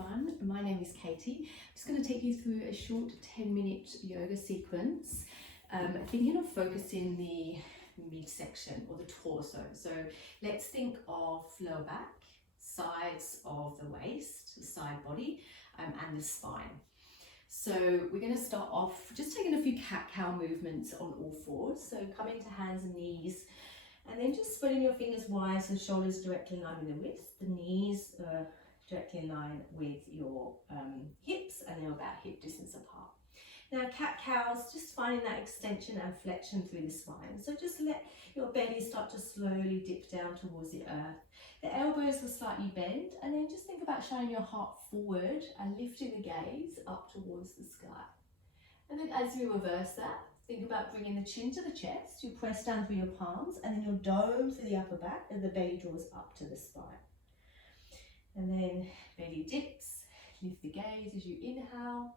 everyone, my name is Katie. I'm just going to take you through a short 10-minute yoga sequence, thinking of focusing the midsection or the torso. So let's think of lower back, sides of the waist, the side body, and the spine. So we're going to start off just taking a few cat-cow movements on all fours. So come into hands and knees, and then just spreading your fingers wide so the shoulders directly in line with the wrist, the knees directly in line with your hips, and they're about hip distance apart. Now cat-cows, just finding that extension and flexion through the spine. So just let your belly start to slowly dip down towards the earth. The elbows will slightly bend, and then just think about shining your heart forward and lifting the gaze up towards the sky. And then as you reverse that, think about bringing the chin to the chest. You press down through your palms, and then your dome through the upper back, and the belly draws up to the spine. And then belly dips, lift the gaze as you inhale,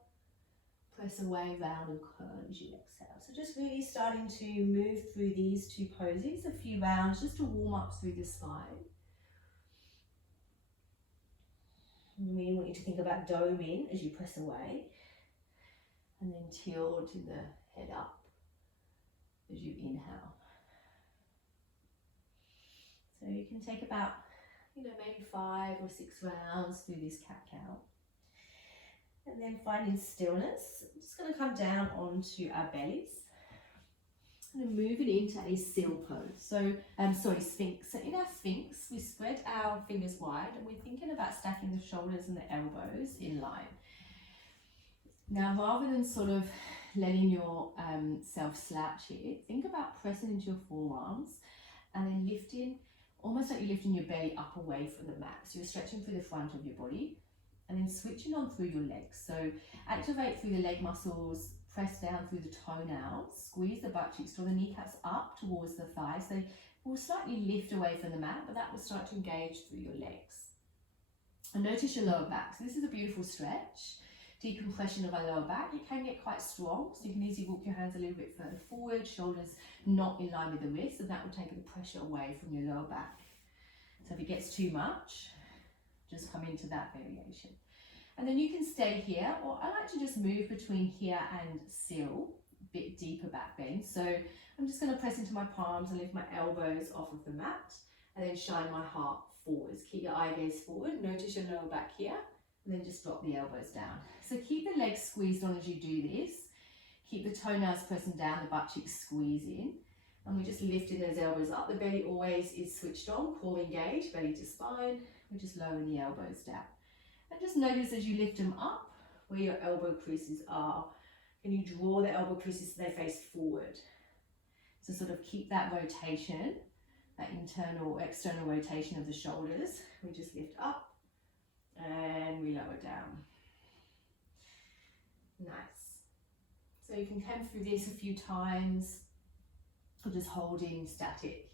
press away, round and curl as you exhale. So just really starting to move through these two poses, a few rounds just to warm up through the spine. And really want you to think about dome in as you press away, and then tilting the head up as you inhale. So you can take about, maybe 5 or 6 rounds through this cat-cow. And then finding stillness, I'm just going to come down onto our bellies and move it into a seal pose. So, Sphinx. So in our Sphinx, we spread our fingers wide and we're thinking about stacking the shoulders and the elbows in line. Now, rather than sort of letting your self slouch here, think about pressing into your forearms and then lifting, almost like you're lifting your belly up away from the mat. So you're stretching through the front of your body and then switching on through your legs. So activate through the leg muscles, press down through the toenails, squeeze the butt cheeks, draw the kneecaps up towards the thighs. They will slightly lift away from the mat, but that will start to engage through your legs. And notice your lower back. So this is a beautiful stretch. Decompression of our lower back. It can get quite strong, so you can easily walk your hands a little bit further forward, shoulders not in line with the wrist, and that will take the pressure away from your lower back. So if it gets too much, just come into that variation. And then you can stay here, or I like to just move between here and seal, a bit deeper back bend. So I'm just going to press into my palms and lift my elbows off of the mat, and then shine my heart forwards. Keep your eye gaze forward, notice your lower back here, and then just drop the elbows down. So keep the legs squeezed on as you do this. Keep the toenails pressing down, the butt cheeks squeeze in. And we're just lifting those elbows up. The belly always is switched on, core engaged, belly to spine. We're just lowering the elbows down. And just notice as you lift them up, where your elbow creases are. Can you draw the elbow creases so they face forward? So sort of keep that rotation, that internal, external rotation of the shoulders. We just lift up and we lower down. Nice. So you can come through this a few times, or just holding static.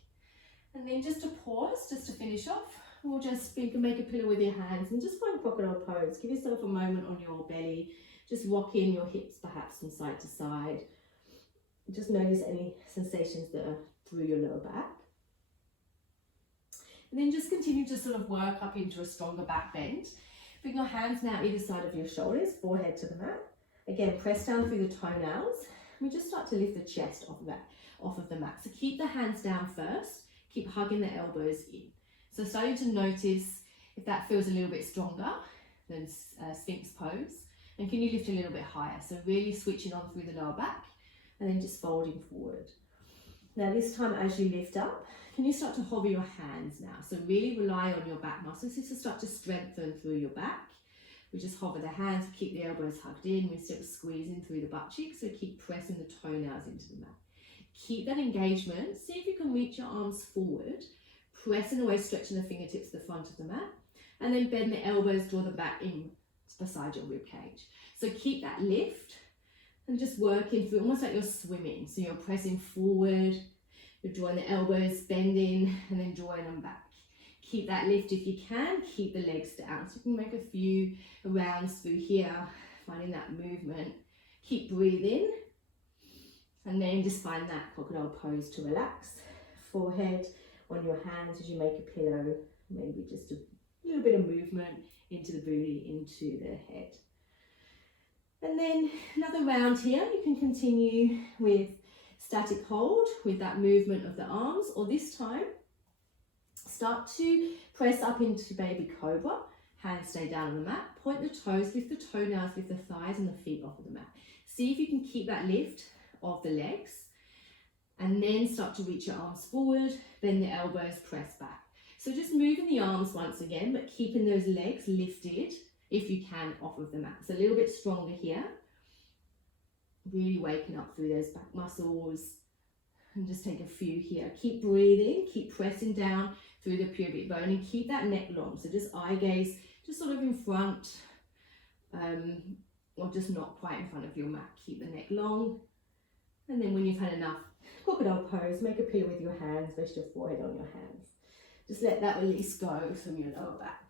And then just to pause, just to finish off, we'll just make a pillow with your hands and just find crocodile pose. Give yourself a moment on your belly, just rocking your hips perhaps from side to side. Just notice any sensations that are through your lower back. And then just continue to sort of work up into a stronger back bend. Bring your hands now either side of your shoulders, forehead to the mat. Again, press down through the toenails. We just start to lift the chest off of the mat. So keep the hands down first. Keep hugging the elbows in. So starting to notice if that feels a little bit stronger than Sphinx pose. And can you lift a little bit higher? So really switching on through the lower back and then just folding forward. Now this time as you lift up, can you start to hover your hands now? So really rely on your back muscles to start to strengthen through your back. We just hover the hands, keep the elbows hugged in. We start squeezing through the butt cheeks, so keep pressing the toenails into the mat. Keep that engagement. See if you can reach your arms forward, pressing away, stretching the fingertips to the front of the mat, and then bend the elbows, draw them back in beside your rib cage. So keep that lift and just working through, almost like you're swimming. So you're pressing forward, you're drawing the elbows, bending, and then drawing them back. Keep that lift if you can, keep the legs down. So you can make a few rounds through here, finding that movement. Keep breathing, and then just find that crocodile pose to relax. Forehead on your hands as you make a pillow, maybe just a A little bit of movement into the booty, into the head. And then another round here, you can continue with static hold with that movement of the arms, or this time start to press up into baby cobra. Hands stay down on the mat. Point the toes, lift the toenails, lift the thighs and the feet off of the mat. See if you can keep that lift of the legs, and then start to reach your arms forward, then the elbows press back. So just moving the arms once again, but keeping those legs lifted if you can off of the mat. So a little bit stronger here. Really waking up through those back muscles. And just take a few here. Keep breathing, keep pressing down through the pubic bone and keep that neck long. So just eye gaze, just sort of in front, or just not quite in front of your mat. Keep the neck long. And then when you've had enough, crocodile pose, make a pillow with your hands, rest your forehead on your hands. Just let that release go from your lower back.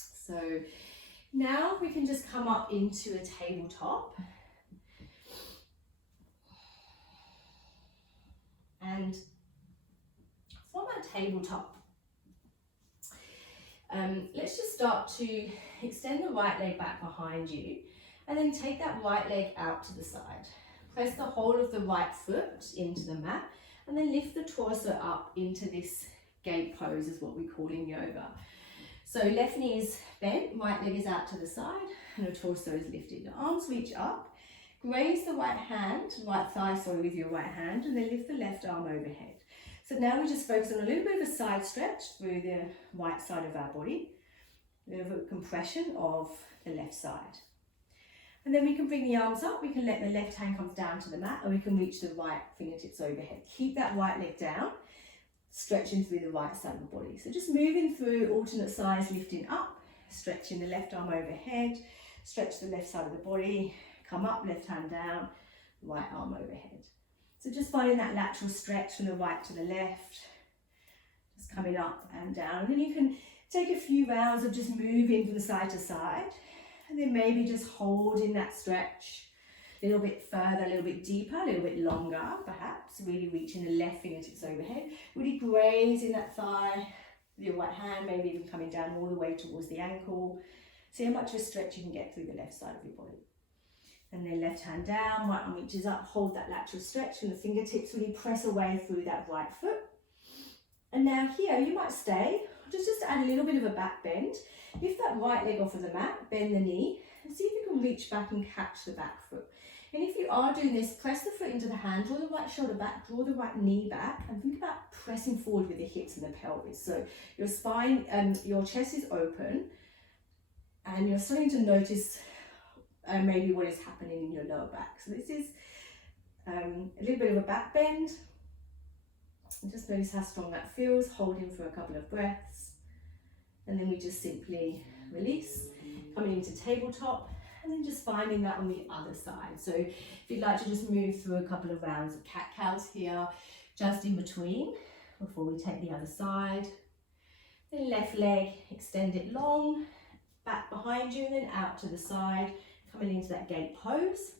So now we can just come up into a tabletop. And from our tabletop, let's just start to extend the right leg back behind you and then take that right leg out to the side. Press the whole of the right foot into the mat and then lift the torso up into this gate pose, is what we call in yoga. So left knee is bent, right leg is out to the side and the torso is lifted. The arms reach up. Raise the right thigh with your right hand, and then lift the left arm overhead. So now we just focus on a little bit of a side stretch through the right side of our body, a little bit of compression of the left side. And then we can bring the arms up, we can let the left hand come down to the mat, and we can reach the right fingertips overhead. Keep that right leg down, stretching through the right side of the body. So just moving through alternate sides, lifting up, stretching the left arm overhead, stretch the left side of the body, come up, left hand down, right arm overhead. So just finding that lateral stretch from the right to the left, just coming up and down. And then you can take a few rounds of just moving from side to side, and then maybe just holding that stretch a little bit further, a little bit deeper, a little bit longer, perhaps. Really reaching the left fingertips overhead, really grazing that thigh with your right hand, maybe even coming down all the way towards the ankle. See how much of a stretch you can get through the left side of your body. And then left hand down, right arm reaches up, hold that lateral stretch from the fingertips, really press away through that right foot. And now here, you might stay, just add a little bit of a back bend. Lift that right leg off of the mat, bend the knee, and see if you can reach back and catch the back foot. And if you are doing this, press the foot into the hand, draw the right shoulder back, draw the right knee back, and think about pressing forward with the hips and the pelvis. So your spine and your chest is open, and you're starting to notice maybe what is happening in your lower back. So this is a little bit of a back bend. And just notice how strong that feels, holding for a couple of breaths. And then we just simply release, coming into tabletop, and then just finding that on the other side. So if you'd like to just move through a couple of rounds of cat-cows here, just in between, before we take the other side. Then left leg, extend it long, back behind you, and then out to the side. Coming into that gate pose,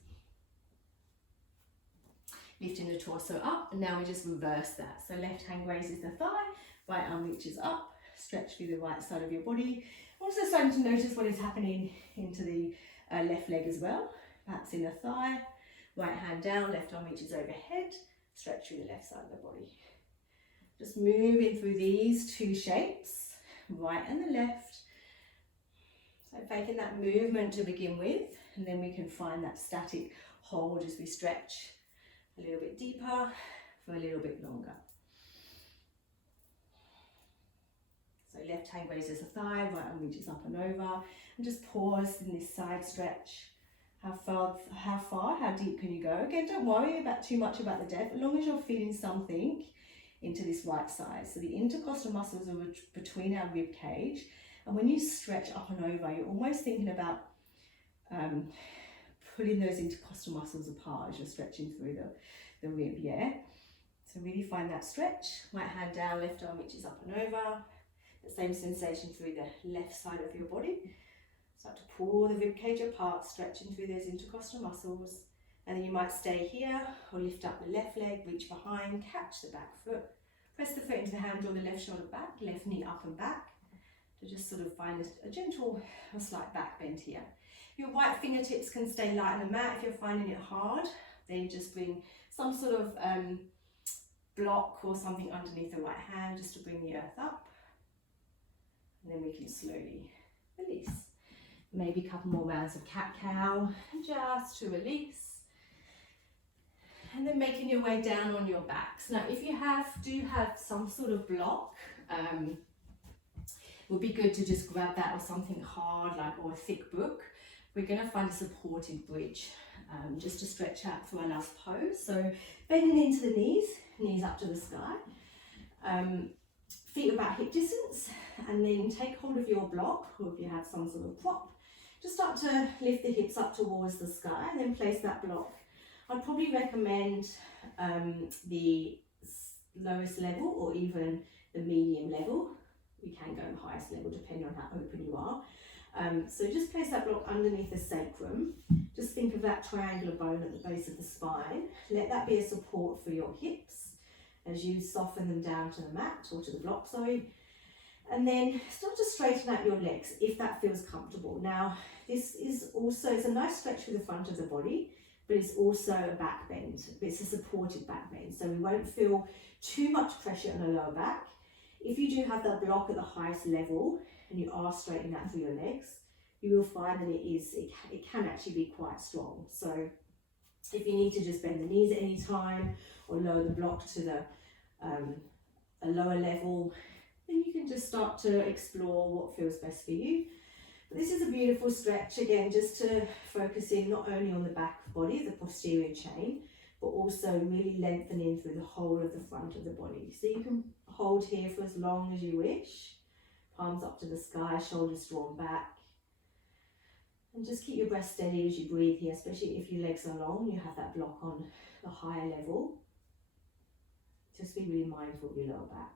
lifting the torso up, and now we just reverse that. So left hand grazes the thigh, right arm reaches up, stretch through the right side of your body. Also starting to notice what is happening into the left leg as well. Perhaps in the thigh, right hand down, left arm reaches overhead, stretch through the left side of the body. Just moving through these two shapes, right and the left. So making that movement to begin with, and then we can find that static hold as we stretch a little bit deeper for a little bit longer. So left hand raises the thigh, right arm reaches up and over, and just pause in this side stretch. How deep can you go? Again, don't worry about too much about the depth, as long as you're feeling something into this right side. So the intercostal muscles are between our rib cage. And when you stretch up and over, you're almost thinking about pulling those intercostal muscles apart as you're stretching through the rib, yeah? So really find that stretch. Right hand down, left arm reaches up and over. The same sensation through the left side of your body. Start to pull the rib cage apart, stretching through those intercostal muscles. And then you might stay here or lift up the left leg, reach behind, catch the back foot. Press the foot into the hand, draw the left shoulder back, left knee up and back, to just sort of find a gentle or slight back bend here. Your right fingertips can stay light on the mat. If you're finding it hard, then just bring some sort of block or something underneath the right hand just to bring the earth up. And then we can slowly release. Maybe a couple more rounds of cat-cow, just to release. And then making your way down on your backs. Now, if you do have some sort of block, it would be good to just grab that or something hard, or a thick book. We're going to find a supported bridge, just to stretch out through our last pose. So bending into the knees up to the sky. Feet about hip distance, and then take hold of your block, or if you have some sort of prop, just start to lift the hips up towards the sky, and then place that block. I'd probably recommend the lowest level or even the medium level. We can go the highest level depending on how open you are. So just place that block underneath the sacrum. Just think of that triangular bone at the base of the spine. Let that be a support for your hips as you soften them down to the mat or to the block, sorry. And then start to straighten out your legs if that feels comfortable. Now, this is also, it's a nice stretch for the front of the body, but it's also a back bend. It's a supported back bend, so we won't feel too much pressure on the lower back. If you do have that block at the highest level and you are straightening out through your legs, you will find that it can actually be quite strong. So if you need to just bend the knees at any time or lower the block to a lower level, then you can just start to explore what feels best for you. But this is a beautiful stretch, again, just to focus in not only on the back body, the posterior chain, but also really lengthening through the whole of the front of the body. So you can hold here for as long as you wish, palms up to the sky, shoulders drawn back. And just keep your breath steady as you breathe here, especially if your legs are long, you have that block on the higher level. Just be really mindful of your lower back.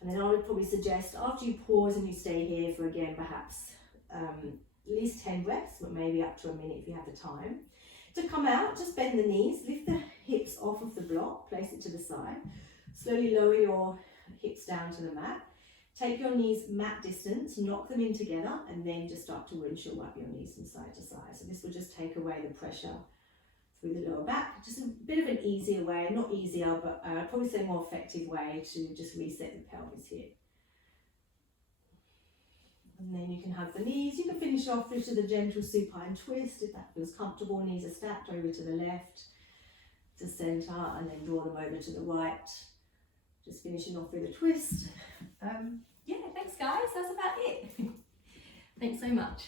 And then I would probably suggest after you pause and you stay here for, again, perhaps at least 10 breaths, but maybe up to a minute if you have the time. To come out, just bend the knees, lift the hips off of the block, place it to the side. Slowly lower your hips down to the mat. Take your knees mat distance, knock them in together, and then just start to windshield wipe your knees from side to side. So this will just take away the pressure through the lower back. Just a bit of an easier way, not easier, but I'd probably say more effective way to just reset the pelvis here. And then you can have the knees, you can finish off with a gentle supine twist if that feels comfortable. Knees are stacked over to the left, to center, and then draw them over to the right. Just finishing off with a twist. Yeah, thanks guys, that's about it. Thanks so much.